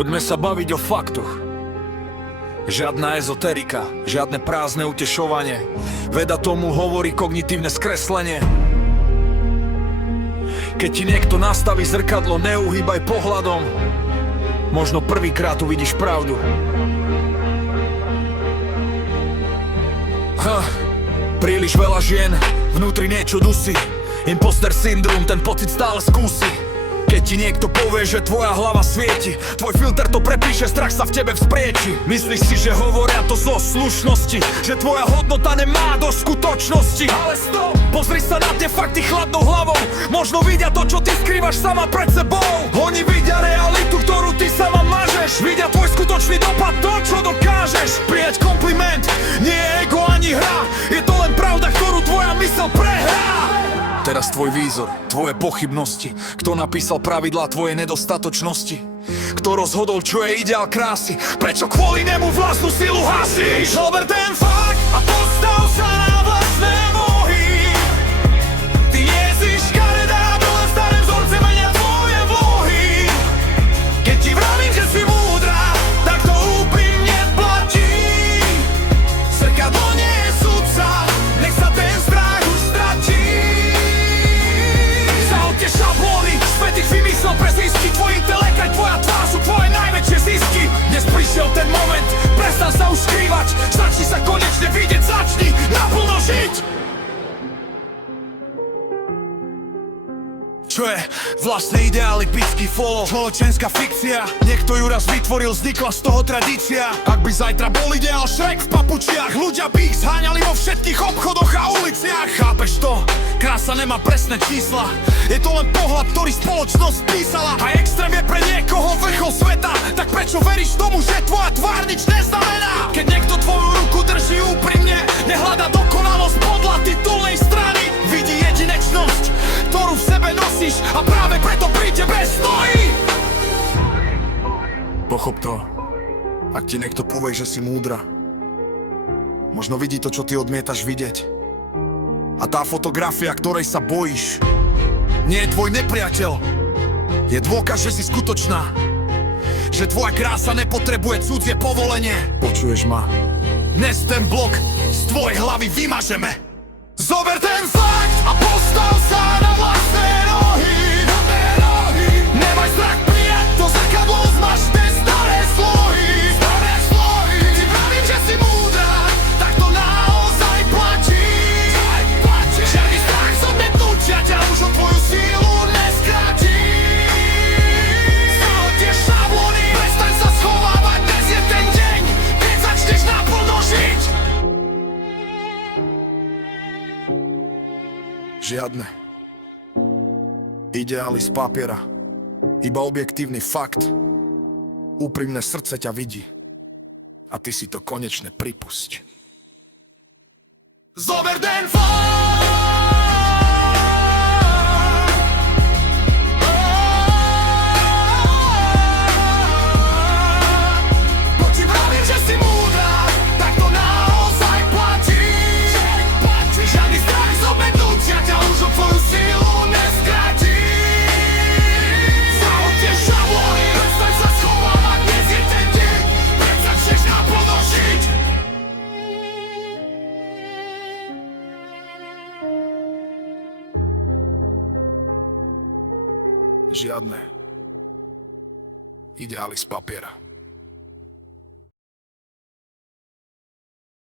Poďme sa baviť o faktoch. Žiadna ezoterika, žiadne prázdne utešovanie. Veda tomu hovorí kognitívne skreslenie. Keď ti niekto nastaví zrkadlo, neuhýbaj pohľadom. Možno prvýkrát uvidíš pravdu. Príliš veľa žien, vnútri niečo dusí. Imposter syndrom, ten pocit stále skúsi. Keď ti niekto povie, že tvoja hlava svieti, tvoj filter to prepíše, strach sa v tebe vzprieči. Myslíš si, že hovoria to zo slušnosti, že tvoja hodnota nemá do skutočnosti. Ale stop, pozri sa na tie fakty chladnou hlavou. Možno vidia to, čo ty skrývaš sama pred sebou. Oni vidia realitu, ktorú ty sama mažeš. Vidia tvoj skutočný dopad, to, čo dokážeš. Prijať kompliment, nie je ego ani hra. Je to len pravda, ktorú tvoja myseľ prehrá. Teraz tvoj výzor, tvoje pochybnosti. Kto napísal pravidlá tvojej nedostatočnosti? Kto rozhodol, čo je ideál krásy? Prečo kvôli nemu vlastnú silu hasíš? Zober ten fakt a postav sa na vlastné nohy. Ty nie si škaredá, ale staré vzorce menia tvoje vlohy. Keď ti vravím, že si múdra, tak to úprimne platí. Zrkadlo nie je sudca, nech sa ten strach už stratí. Šablóny, svet ich vymyslel pre zisky. Tvoj intelekt aj tvoja tvár sú tvoje najväčšie zisky. Dnes prišiel ten moment, prestan sa už skrývať. Začni sa konečne vidieť, začni naplno žiť. Čo je? Vlastné ideály, pický follow, spoločenská fikcia. Niekto ju raz vytvoril, vznikla z toho tradícia. Ak by zajtra bol ideál Shrek v papučiach, ľudia by ich zháňali vo všetkých obchodoch a uliciach. Chápeš to? Krása nemá presné čísla. Je to len pohľad, ktorý spoločnosť písala. A extrém je pre niekoho vrchol sveta. Tak prečo veríš tomu, že tvoja tvár nič neznamená? Keď niekto tvoju ruku drží úprimne, nehľadá dokonalosť podľa titulnej strany, vidí jedinečnosť, ktorú v sebe nosíš, a práve preto pri tebe stojí. Pochop to. Ak ti niekto povie, že si múdra, možno vidí to, čo ty odmietaš vidieť. A tá fotografia, ktorej sa bojíš, nie je tvoj nepriateľ. Je dôkaz, že si skutočná. Že tvoja krása nepotrebuje cudzie povolenie. Počuješ ma? Dnes ten blok z tvojej hlavy vymažeme. Zober ten fakt a postav sa na vlastné nohy. Nemaj strach prijať to zrkadlo, zmaž tie staré slohy. Ti pravím, že si múdra, tak to naozaj platí. Žiadny strach som netúčia, ťa už o tvoju sílu neskratí. Zahoď tie šablóny, prestaň sa schovávať, dnes je ten deň, keď začneš naplno žiť. Žiadne ideály z papiera, iba objektívny fakt. Úprimné srdce ťa vidí a ty si to konečne pripusť. Zober ten fakt. Poď ti vravím, že si múdra, tak to naozaj platí. Žiadny strach z obednúcia ťa už o tvoju silu neskratí. Zahoď tie šablóny, prestaň sa schovávať, dnes je ten deň, keď začneš naplno žiť. Žiadne ideály z papiera.